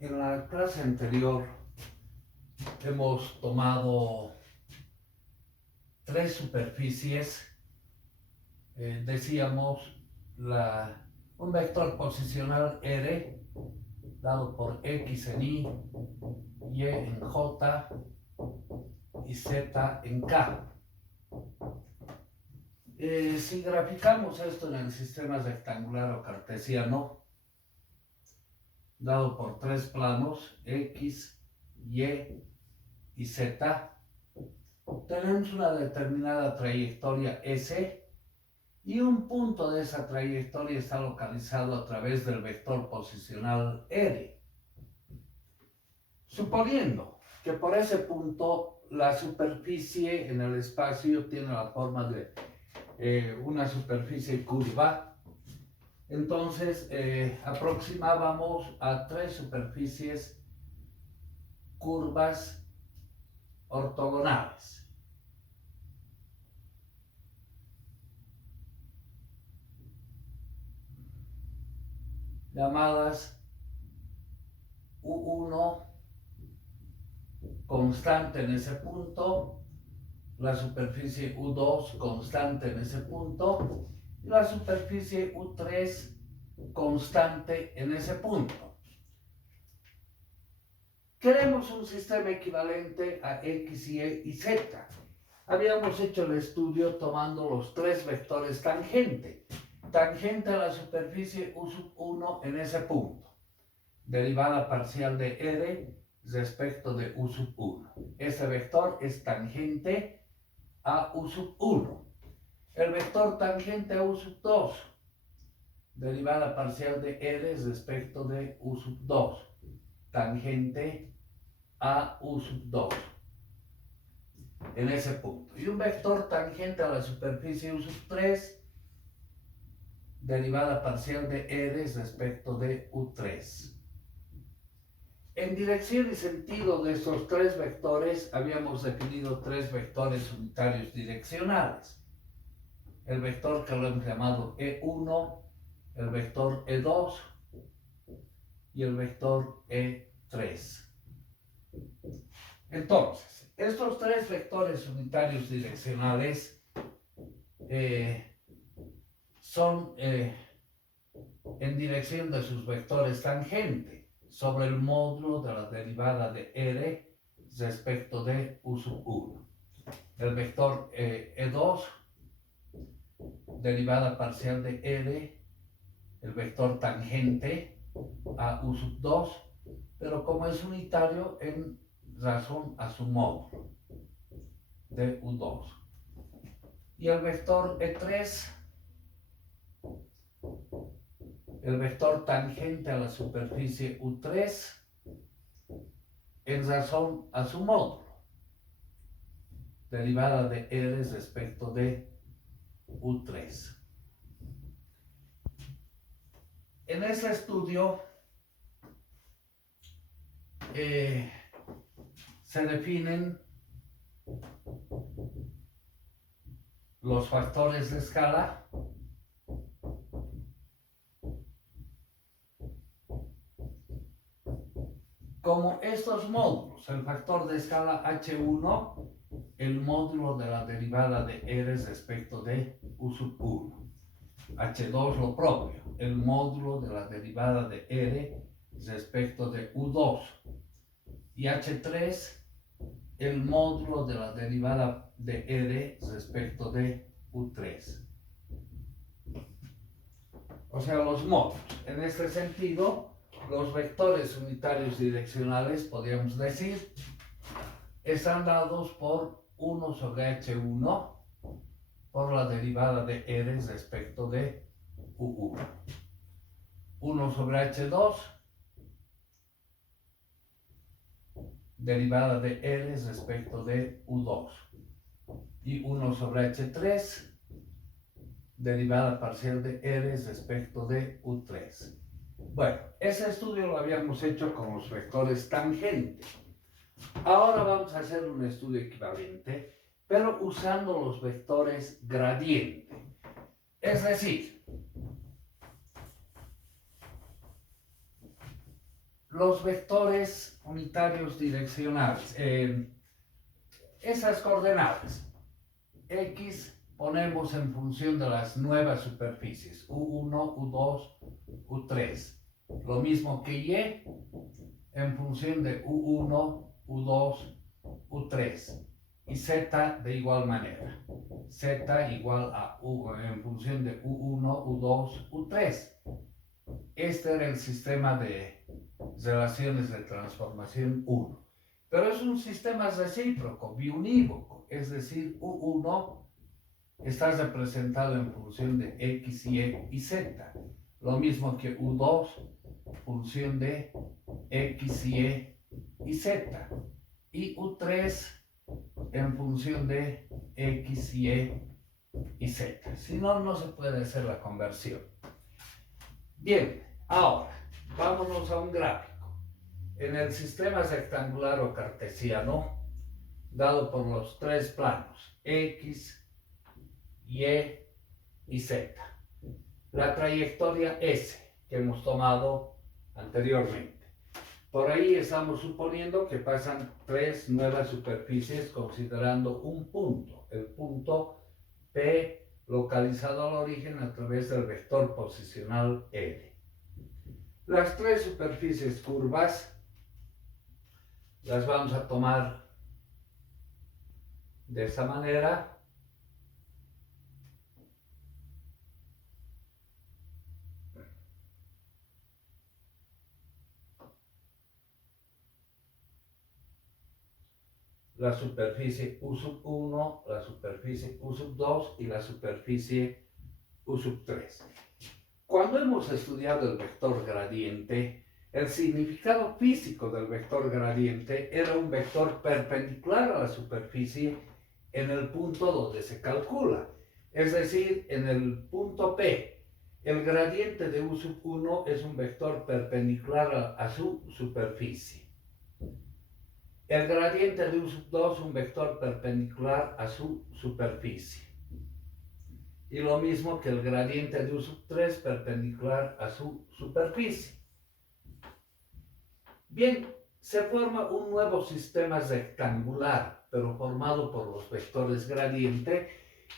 En la clase anterior hemos tomado tres superficies. Decíamos un vector posicional R dado por X en Y en J y Z en K. Si graficamos esto en el sistema rectangular o cartesiano, dado por tres planos, X, Y y Z, tenemos una determinada trayectoria S y un punto de esa trayectoria está localizado a través del vector posicional R. Suponiendo que por ese punto la superficie en el espacio tiene la forma de una superficie curva, entonces aproximábamos a tres superficies curvas ortogonales. Llamadas U1 constante en ese punto, la superficie U2 constante en ese punto y la superficie U3 constante en ese punto. Queremos un sistema equivalente a X, Y y Z. Habíamos hecho el estudio tomando los tres vectores tangente. Tangente a la superficie U1 en ese punto. Derivada parcial de R respecto de U1. Ese vector es tangente a U1. El vector tangente a U2. Derivada parcial de R respecto de U2. Tangente a U2 en ese punto. Y un vector tangente a la superficie U3, derivada parcial de R respecto de U3. En dirección y sentido de estos tres vectores habíamos definido tres vectores unitarios direccionales. El vector que lo hemos llamado E1, el vector E2 y el vector E3. Entonces, estos tres vectores unitarios direccionales son en dirección de sus vectores tangente sobre el módulo de la derivada de R respecto de U1. El vector E2, derivada parcial de R, el vector tangente a U2, pero como es unitario en razón a su módulo de U2. Y el vector E3, el vector tangente a la superficie U3 en razón a su módulo, derivada de R respecto de U3. En ese estudio se definen los factores de escala como estos módulos. El factor de escala H1, el módulo de la derivada de R respecto de U1. H2 lo propio, el módulo de la derivada de R respecto de U2. Y H3, el módulo de la derivada de R respecto de U3. O sea, los módulos. En este sentido, los vectores unitarios direccionales, podríamos decir, están dados por 1 sobre H1 por la derivada de R respecto de U1. 1 sobre H2, derivada de R respecto de U2. Y 1 sobre H3, derivada parcial de R respecto de U3. Bueno, ese estudio lo habíamos hecho con los vectores tangente. Ahora vamos a hacer un estudio equivalente, pero usando los vectores gradiente. Es decir, los vectores unitarios direccionales, esas coordenadas, X ponemos en función de las nuevas superficies, U1, U2, U3. Lo mismo que Y en función de U1, U2, U3. Y Z de igual manera. Z igual a U en función de U1, U2, U3. Este era el sistema de relaciones de transformación 1. Pero es un sistema recíproco, biunívoco, es decir, U1 está representado en función de X, Y y Z. Lo mismo que U2, función de X, Y y Z. Y U3 en función de X, Y y Z. Si no, no se puede hacer la conversión. Bien, ahora, vámonos a un gráfico. En el sistema rectangular o cartesiano, dado por los tres planos, X, Y y Z. La trayectoria S que hemos tomado anteriormente. Por ahí estamos suponiendo que pasan tres nuevas superficies considerando un punto, el punto P localizado al origen a través del vector posicional L. Las tres superficies curvas las vamos a tomar de esta manera. La superficie U sub 1, la superficie U sub 2 y la superficie U sub 3. Cuando hemos estudiado el vector gradiente, el significado físico del vector gradiente era un vector perpendicular a la superficie en el punto donde se calcula, es decir, en el punto P. El gradiente de U sub 1 es un vector perpendicular a su superficie. El gradiente de U sub 2 un vector perpendicular a su superficie. Y lo mismo que el gradiente de U sub 3 perpendicular a su superficie. Bien, se forma un nuevo sistema rectangular, pero formado por los vectores gradiente,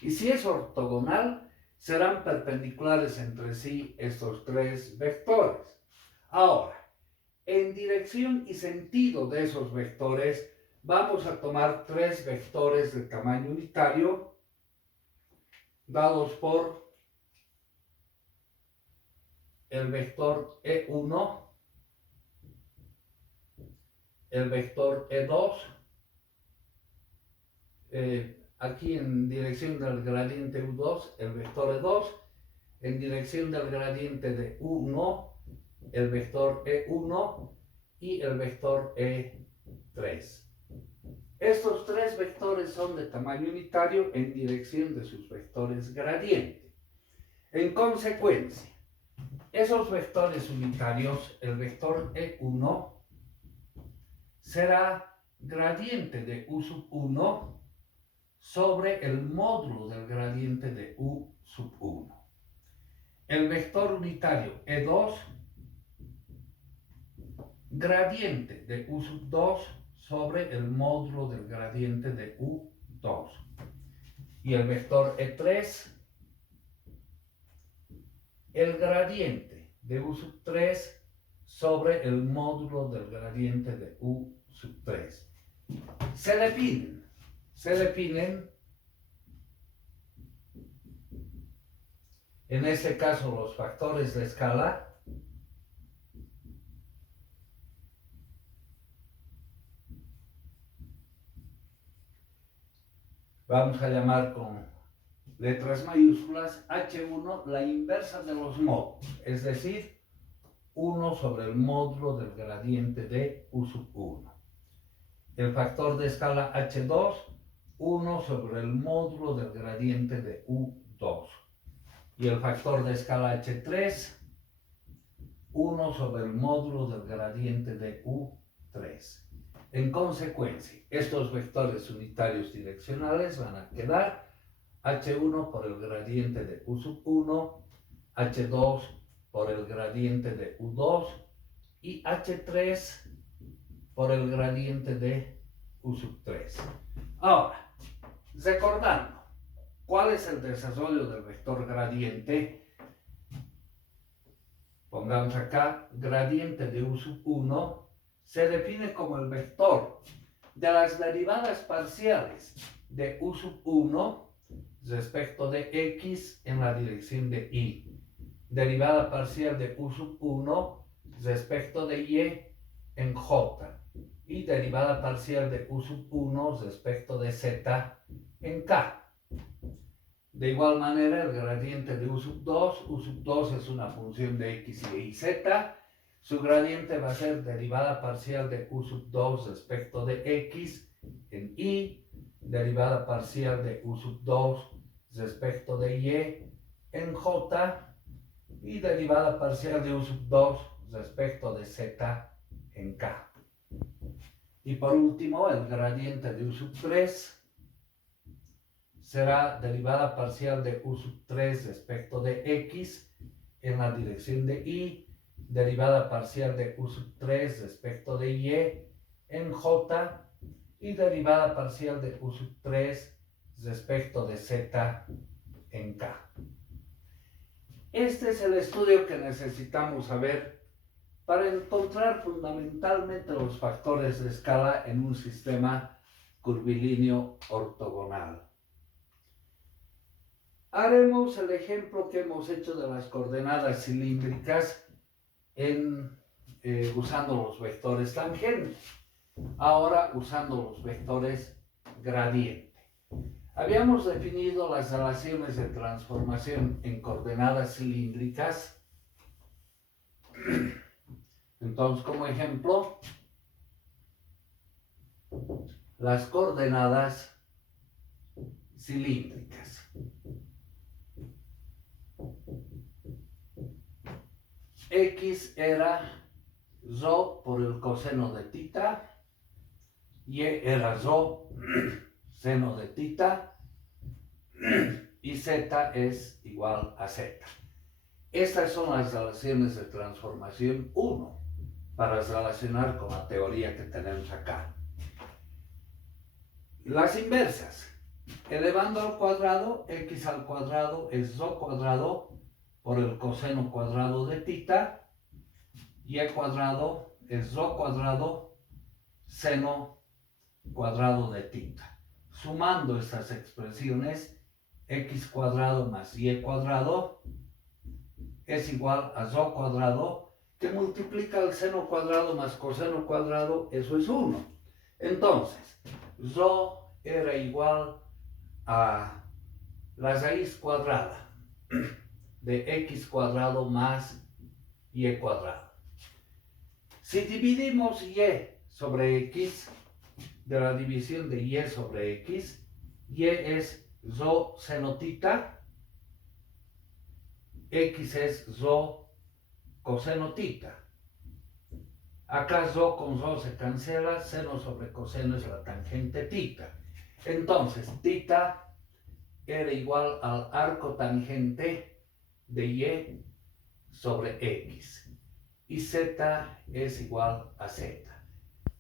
y si es ortogonal, serán perpendiculares entre sí estos tres vectores. Ahora, en dirección y sentido de esos vectores, vamos a tomar tres vectores de tamaño unitario, dados por el vector E1, el vector E2, aquí en dirección del gradiente U2, el vector E2, en dirección del gradiente de U1, el vector E1 y el vector E3. Estos tres vectores son de tamaño unitario en dirección de sus vectores gradiente. En consecuencia, esos vectores unitarios, el vector E1 será gradiente de U sub 1 sobre el módulo del gradiente de U sub 1. El vector unitario E2, gradiente de U sub 2 sobre el módulo del gradiente de U2. Y el vector E3, el gradiente de U sub 3 sobre el módulo del gradiente de U sub 3. Se definen en este caso los factores de escala vamos a llamar con letras mayúsculas H1 la inversa de los módulos, es decir, 1 sobre el módulo del gradiente de U sub 1. El factor de escala H2, 1 sobre el módulo del gradiente de U2. Y el factor de escala H3, 1 sobre el módulo del gradiente de U3. En consecuencia, estos vectores unitarios direccionales van a quedar H1 por el gradiente de U sub 1, H2 por el gradiente de U2 y H3 por el gradiente de U3. Ahora, recordando, ¿cuál es el desarrollo del vector gradiente? Pongamos acá, gradiente de U1 se define como el vector de las derivadas parciales de U1 respecto de X en la dirección de Y, derivada parcial de U1 respecto de Y en J, y derivada parcial de U1 respecto de Z en K. De igual manera, el gradiente de U2 es una función de X y Y, Z. Su gradiente va a ser derivada parcial de U2 respecto de X en Y, derivada parcial de U2 respecto de Y en J, y derivada parcial de U2 respecto de Z en K. Y por último, el gradiente de U3 será derivada parcial de U3 respecto de X en la dirección de Y, derivada parcial de U3 respecto de Y en J, y derivada parcial de U3 respecto de Z en K. Este es el estudio que necesitamos saber para encontrar fundamentalmente los factores de escala en un sistema curvilíneo ortogonal. Haremos el ejemplo que hemos hecho de las coordenadas cilíndricas usando los vectores tangente. Ahora usando los vectores gradiente. Habíamos definido las relaciones de transformación en coordenadas cilíndricas. Entonces, como ejemplo, las coordenadas cilíndricas. X era rho por el coseno de tita, Y era rho seno de tita, y Z es igual a Z. Estas son las relaciones de transformación 1 para relacionar con la teoría que tenemos acá. Las inversas. Elevando al cuadrado, X al cuadrado es rho cuadrado por el coseno cuadrado de tita, Y cuadrado es rho cuadrado seno cuadrado de tita. Sumando estas expresiones, X cuadrado más Y cuadrado es igual a rho cuadrado, que multiplica el seno cuadrado más coseno cuadrado, eso es 1. Entonces, rho era igual a la raíz cuadrada de X cuadrado más Y cuadrado. Si dividimos Y sobre X, de la división de Y sobre X, Y es rho seno tita, X es rho coseno tita. Acá rho con rho se cancela, seno sobre coseno es la tangente tita. Entonces, tita era igual al arco tangente de Y sobre X. Y Z es igual a Z.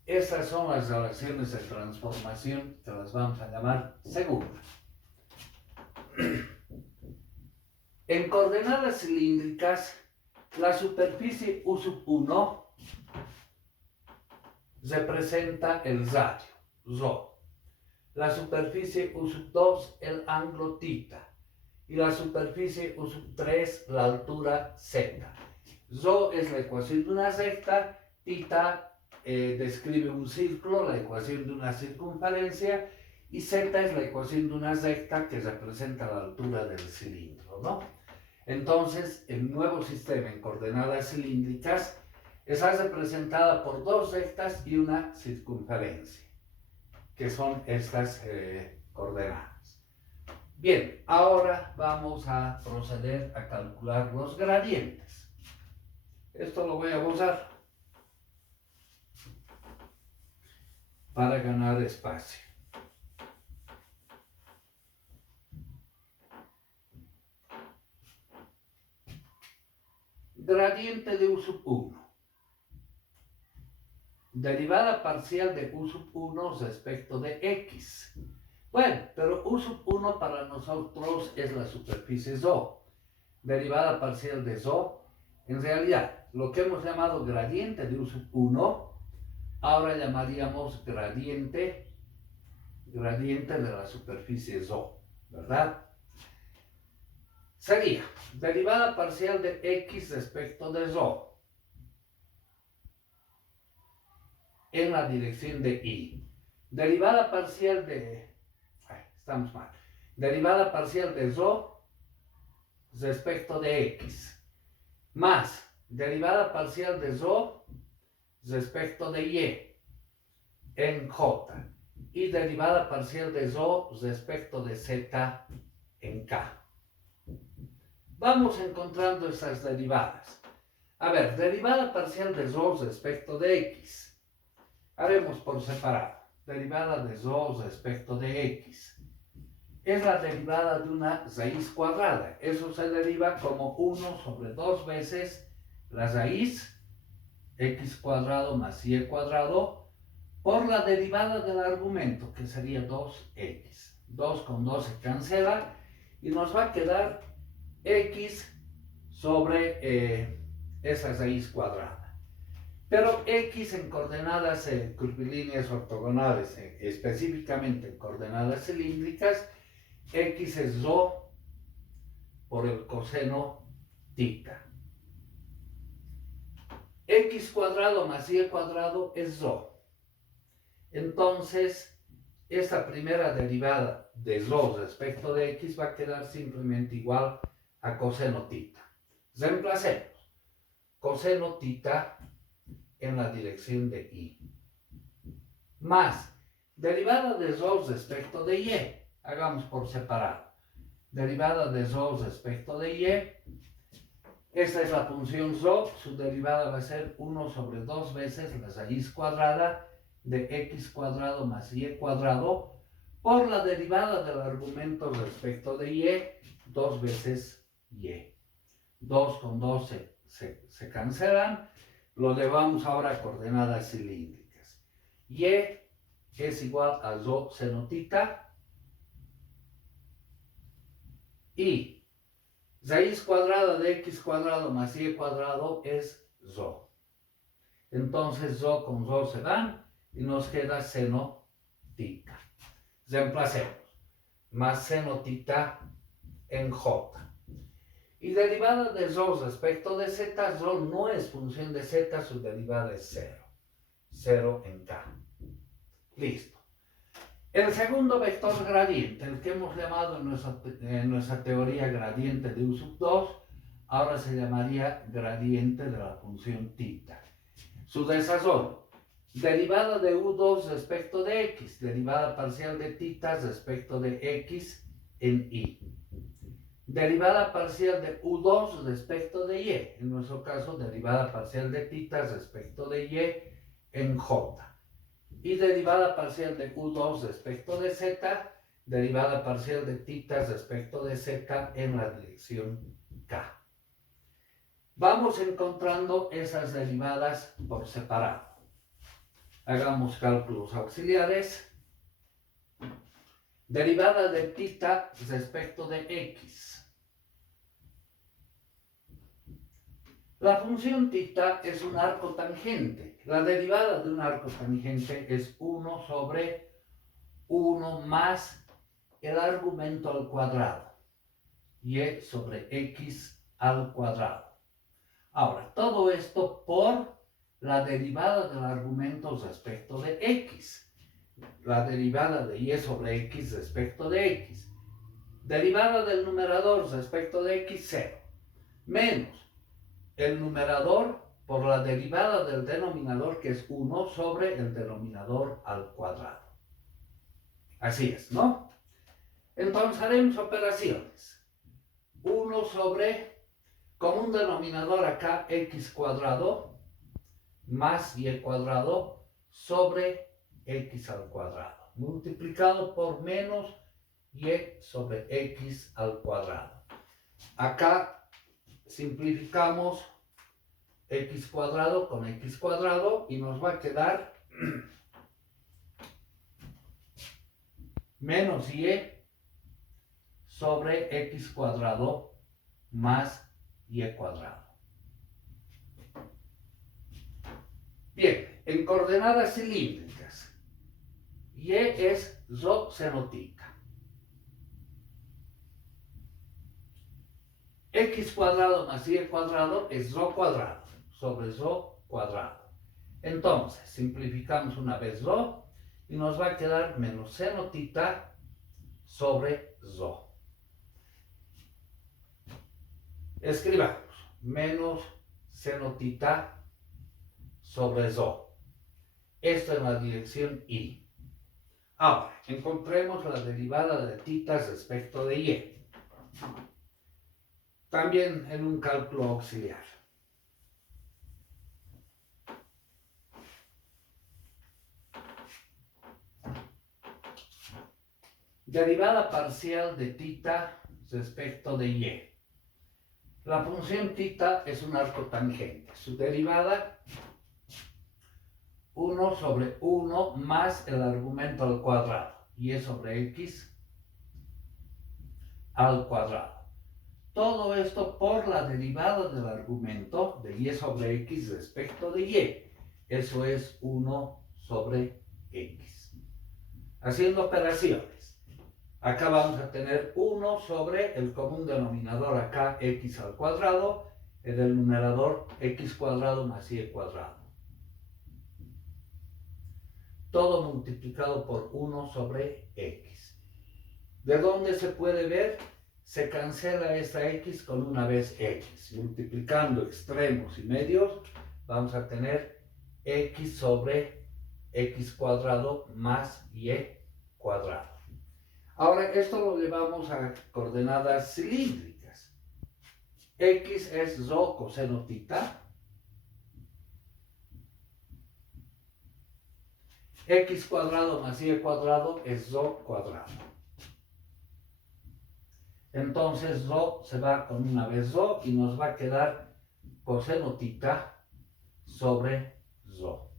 Estas son las relaciones de transformación que las vamos a llamar seguras. En coordenadas cilíndricas, la superficie U1 representa el radio, rho. La superficie U2 el ángulo tita. Y la superficie U3 la altura z. Rho es la ecuación de una recta, tita describe un círculo, la ecuación de una circunferencia, y z es la ecuación de una recta que representa la altura del cilindro, ¿no? Entonces, el nuevo sistema en coordenadas cilíndricas está representada por dos rectas y una circunferencia, que son estas coordenadas. Bien, ahora vamos a proceder a calcular los gradientes. Esto lo voy a borrar para ganar espacio. Gradiente de U1. derivada parcial de u sub 1 respecto de x. Bueno, pero u sub 1 para nosotros es la superficie ZO. Derivada parcial de ZO, en realidad, lo que hemos llamado gradiente de u sub 1, ahora llamaríamos gradiente de la superficie ZO, ¿verdad? Sería derivada parcial de x respecto de ZO en la dirección de y. Derivada parcial de... estamos mal. Derivada parcial de ZO respecto de x. Más derivada parcial de ZO respecto de y en j. Y derivada parcial de ZO respecto de z en k. Vamos encontrando esas derivadas. A ver, derivada parcial de ZO respecto de x. Haremos por separado. Derivada de ZO respecto de x. Es la derivada de una raíz cuadrada. Eso se deriva como 1 sobre 2 veces la raíz x cuadrado más y cuadrado por la derivada del argumento, que sería 2x. 2 con 2 se cancela y nos va a quedar x sobre esa raíz cuadrada. Pero x en coordenadas curvilíneas ortogonales, específicamente en coordenadas cilíndricas, x es ZO por el coseno θ. X cuadrado más y cuadrado es ZO. Entonces, esta primera derivada de ZO respecto de x va a quedar simplemente igual a coseno θ. Reemplacemos coseno θ en la dirección de y. Más derivada de ZO respecto de y. Hagamos por separado. Derivada de ZO respecto de y. Esta es la función ZO. Su derivada va a ser 1 sobre 2 veces la raíz cuadrada de x cuadrado más y cuadrado por la derivada del argumento respecto de y, 2 veces y. 2 con 2 se cancelan. Lo llevamos ahora a coordenadas cilíndricas. Y es igual a ZO seno θ. Y raíz cuadrada de x cuadrado más y cuadrado es ZO. Entonces ZO con ZO se van y nos queda seno θ. Reemplacemos. Más seno θ en j. Y derivada de ZO respecto de z, ZO no es función de z, su derivada es 0. 0 en k. Listo. El segundo vector gradiente, el que hemos llamado en nuestra teoría gradiente de u sub 2, ahora se llamaría gradiente de la función θ. Su desarrollo, derivada de u2 respecto de x, derivada parcial de θ respecto de x en y. Derivada parcial de u2 respecto de y, en nuestro caso derivada parcial de θ respecto de y en j. Y derivada parcial de u2 respecto de z, derivada parcial de θ respecto de z en la dirección k. Vamos encontrando esas derivadas por separado. Hagamos cálculos auxiliares. Derivada de θ respecto de x. La función θ es un arco tangente. La derivada de un arco tangente es 1 sobre 1 más el argumento al cuadrado. Y sobre x al cuadrado. Ahora, todo esto por la derivada del argumento respecto de x. La derivada de y sobre x respecto de x. Derivada del numerador respecto de x, 0. Menos el numerador por la derivada del denominador, que es 1 sobre el denominador al cuadrado. Así es, ¿no? Entonces haremos operaciones. 1 sobre, con un denominador acá, x cuadrado, más y cuadrado sobre x al cuadrado, multiplicado por menos y sobre x al cuadrado. Acá simplificamos x cuadrado con x cuadrado y nos va a quedar menos y sobre x cuadrado más y cuadrado. Bien, en coordenadas cilíndricas, y es rho seno theta. X cuadrado más y cuadrado es rho cuadrado sobre rho cuadrado. Entonces, simplificamos una vez rho y nos va a quedar menos seno theta sobre rho. Escribamos menos seno theta sobre rho. Esto en la dirección y. Ahora, encontremos la derivada de θ respecto de y. También en un cálculo auxiliar. Derivada parcial de θ respecto de y. La función θ es un arco tangente. Su derivada 1 sobre 1 más el argumento al cuadrado. Y sobre x al cuadrado. Todo esto por la derivada del argumento de y sobre x respecto de y. Eso es 1 sobre x. Haciendo operaciones. Acá vamos a tener 1 sobre el común denominador acá, x al cuadrado, en el numerador x cuadrado más y cuadrado. Todo multiplicado por 1 sobre x. ¿De dónde se puede ver? Se cancela esta x con una vez x. Multiplicando extremos y medios, vamos a tener x sobre x cuadrado más y cuadrado. Ahora, esto lo llevamos a coordenadas cilíndricas. X es rho coseno theta. X cuadrado más y cuadrado es rho cuadrado. Entonces, rho se va con una vez rho y nos va a quedar coseno theta sobre rho.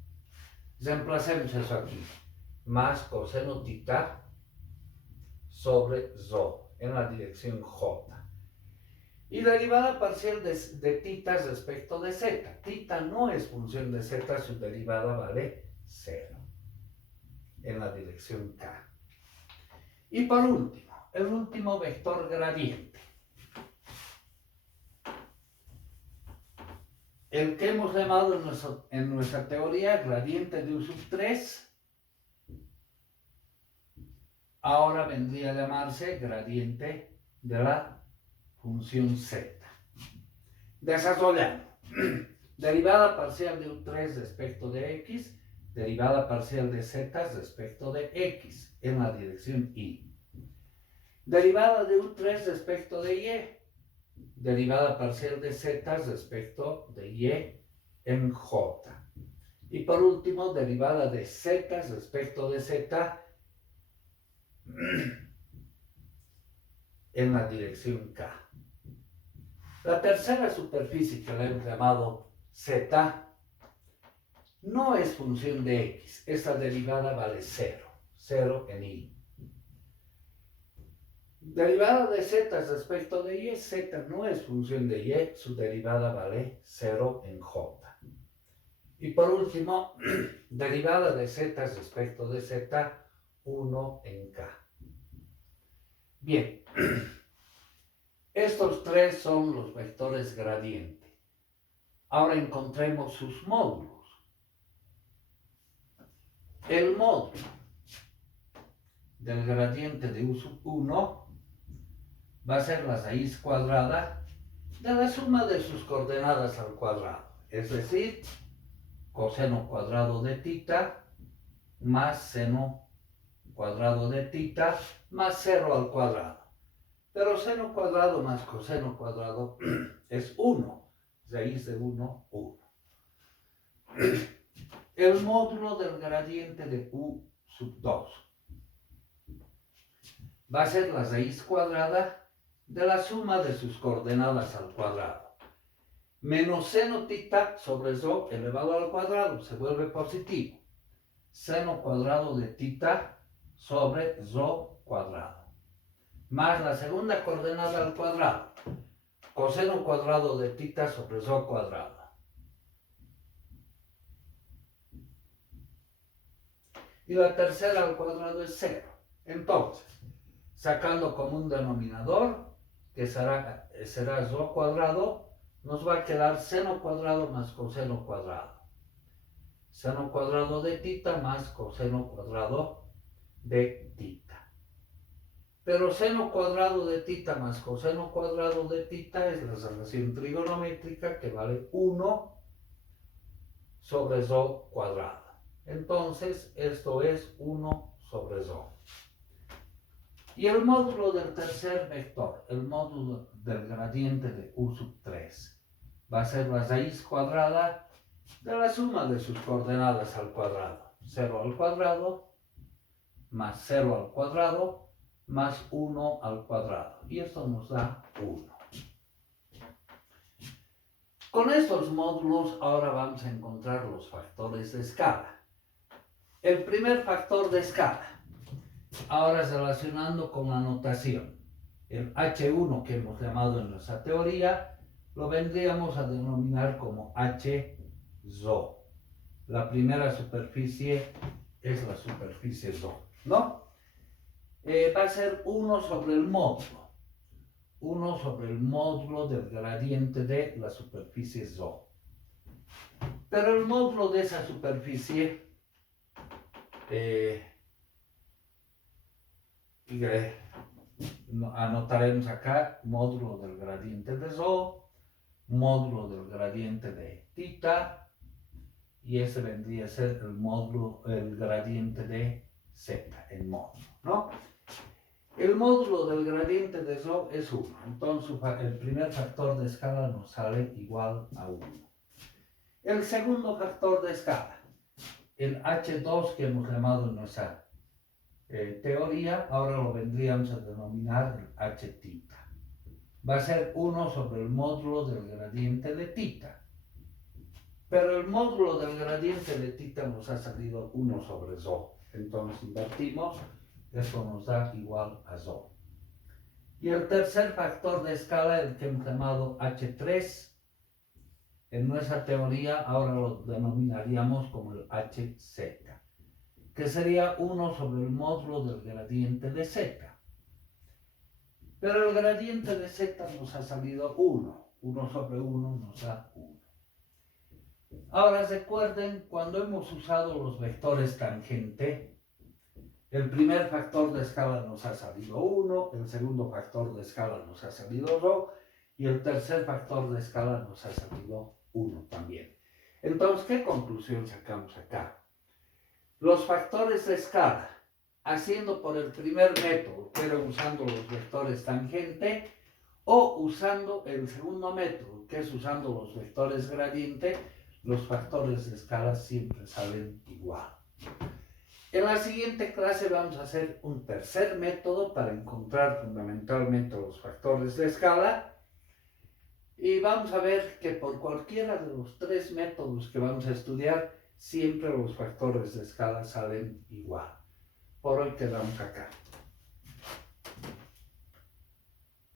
Reemplacemos eso aquí. Más coseno theta sobre rho en la dirección J. Y derivada parcial de θ respecto de z. Θ no es función de z, su derivada vale 0 en la dirección K. Y por último, el último vector gradiente. El que hemos llamado en nuestra teoría gradiente de U sub 3. Ahora vendría a llamarse gradiente de la función z. Desarrollando. Derivada parcial de U3 respecto de x, derivada parcial de z respecto de x en la dirección y. Derivada de U3 respecto de y, derivada parcial de z respecto de y en j. Y por último, derivada de z respecto de z en la dirección K. La tercera superficie que la hemos llamado z no es función de x. Esta derivada vale 0. 0 en y. Derivada de z respecto de y, z no es función de y. Su derivada vale 0 en j. Y por último, derivada de z respecto de z, 1 en k. Bien, estos tres son los vectores gradiente. Ahora encontremos sus módulos. El módulo del gradiente de U sub 1 va a ser la raíz cuadrada de la suma de sus coordenadas al cuadrado. Es decir, coseno cuadrado de θ más seno cuadrado de θ más 0 al cuadrado. Pero seno cuadrado más coseno cuadrado es 1. Raíz de 1, 1. El módulo del gradiente de U sub 2 va a ser la raíz cuadrada de la suma de sus coordenadas al cuadrado. Menos seno θ sobre rho elevado al cuadrado se vuelve positivo. seno cuadrado de tita sobre rho cuadrado, más la segunda coordenada al cuadrado, coseno cuadrado de tita sobre rho cuadrado. Y la tercera al cuadrado es 0. Entonces, sacando común denominador, que será rho cuadrado, nos va a quedar seno cuadrado más coseno cuadrado. Seno cuadrado de tita más coseno cuadrado de tita. Pero seno cuadrado de tita más coseno cuadrado de tita es la relación trigonométrica que vale 1 sobre rho cuadrado. Entonces, esto es 1 sobre rho. Y el módulo del tercer vector, el módulo del gradiente de u sub 3, va a ser la raíz cuadrada de la suma de sus coordenadas al cuadrado. 0 al cuadrado, más 0 al cuadrado, más 1 al cuadrado. Y esto nos da 1. Con estos módulos ahora vamos a encontrar los factores de escala. El primer factor de escala, ahora relacionando con la notación, el H1 que hemos llamado en nuestra teoría, lo vendríamos a denominar como H rho. La primera superficie es la superficie rho, ¿no? Va a ser 1 sobre el módulo. 1 sobre el módulo del gradiente de la superficie rho. Pero el módulo de esa superficie anotaremos acá módulo del gradiente de rho, módulo del gradiente de tita, y ese vendría a ser el módulo, el gradiente de z en módulo, ¿no? El módulo del gradiente de rho es 1, entonces el primer factor de escala nos sale igual a 1. El segundo factor de escala, el H2 que hemos llamado en nuestra teoría, ahora lo vendríamos a denominar el H tita. Va a ser 1 sobre el módulo del gradiente de tita. Pero el módulo del gradiente de tita nos ha salido 1 sobre rho. Entonces invertimos, esto nos da igual a rho. Y el tercer factor de escala, el que hemos llamado H3, en nuestra teoría ahora lo denominaríamos como el HZ, que sería 1 sobre el módulo del gradiente de z. Pero el gradiente de z nos ha salido 1. 1 sobre 1 nos da 1. Ahora recuerden, cuando hemos usado los vectores tangente, el primer factor de escala nos ha salido 1, el segundo factor de escala nos ha salido rho, y el tercer factor de escala nos ha salido 1 también. Entonces, ¿qué conclusión sacamos acá? Los factores de escala, haciendo por el primer método, pero usando los vectores tangente, o usando el segundo método, que es usando los vectores gradiente, los factores de escala siempre salen igual. En la siguiente clase vamos a hacer un tercer método para encontrar fundamentalmente los factores de escala, y vamos a ver que por cualquiera de los tres métodos que vamos a estudiar, siempre los factores de escala salen igual. Por hoy quedamos acá.